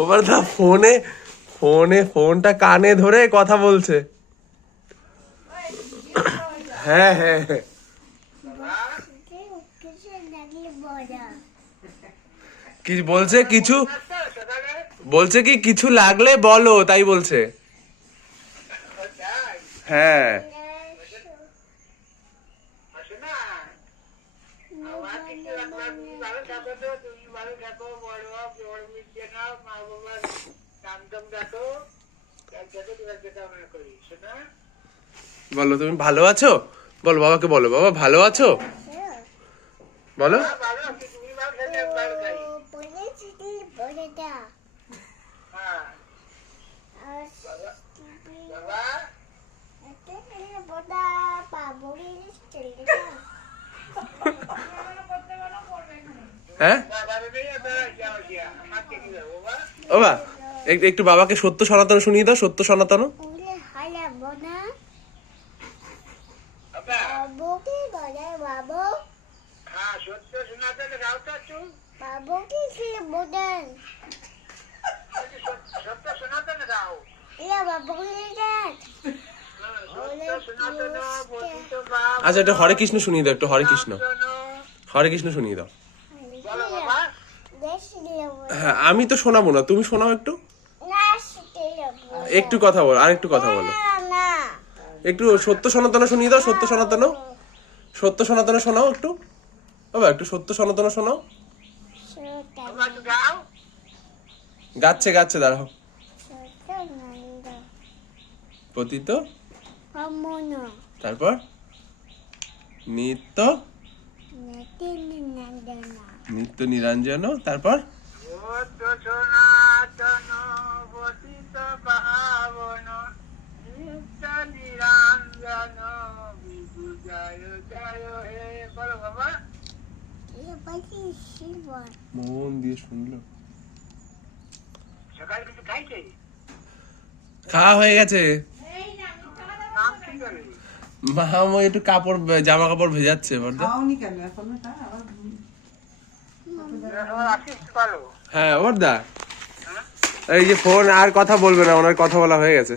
ওবার দা ফোনটা কানে ধরে কথা বলছে। হ্যাঁ হ্যাঁ হ্যাঁ কি বলছে কি কিছু লাগলে বলো, তাই বলছে। হ্যাঁ বলো, তুমি ভালো আছো? বলো বাবাকে, বলো বাবা ভালো আছো, বলো। হ্যাঁ ও বা একটু বাবাকে সত্য সনাতন শুনিয়ে দাও, সত্য সনাতন। আচ্ছা একটু হরে কৃষ্ণ শুনিয়ে দাও, একটু হরে কৃষ্ণ শুনিয়ে দাও। হ্যাঁ আমি তো শোনাবো না, তুমি শোনাও একটু, একটু কথা বলো, আর একটু কথা বলো, একটু সত্য সনাতন শুনিয়ে দাও, সত্য সনাতন শোনাও একটু বাবা, একটু সত্য সনাতন শোনাও। গাচ্ছে দাঁড়াও। পতিত, তারপর নিত্য নিরঞ্জন, তারপর মন দিয়ে শুনলো। খাওয়া হয়ে গেছে, মা একটু জামা কাপড় ভেজাচ্ছে। হ্যাঁ ওর দা এই যে ফোন আর কথা বলবে না, ওনার কথা বলা হয়ে গেছে।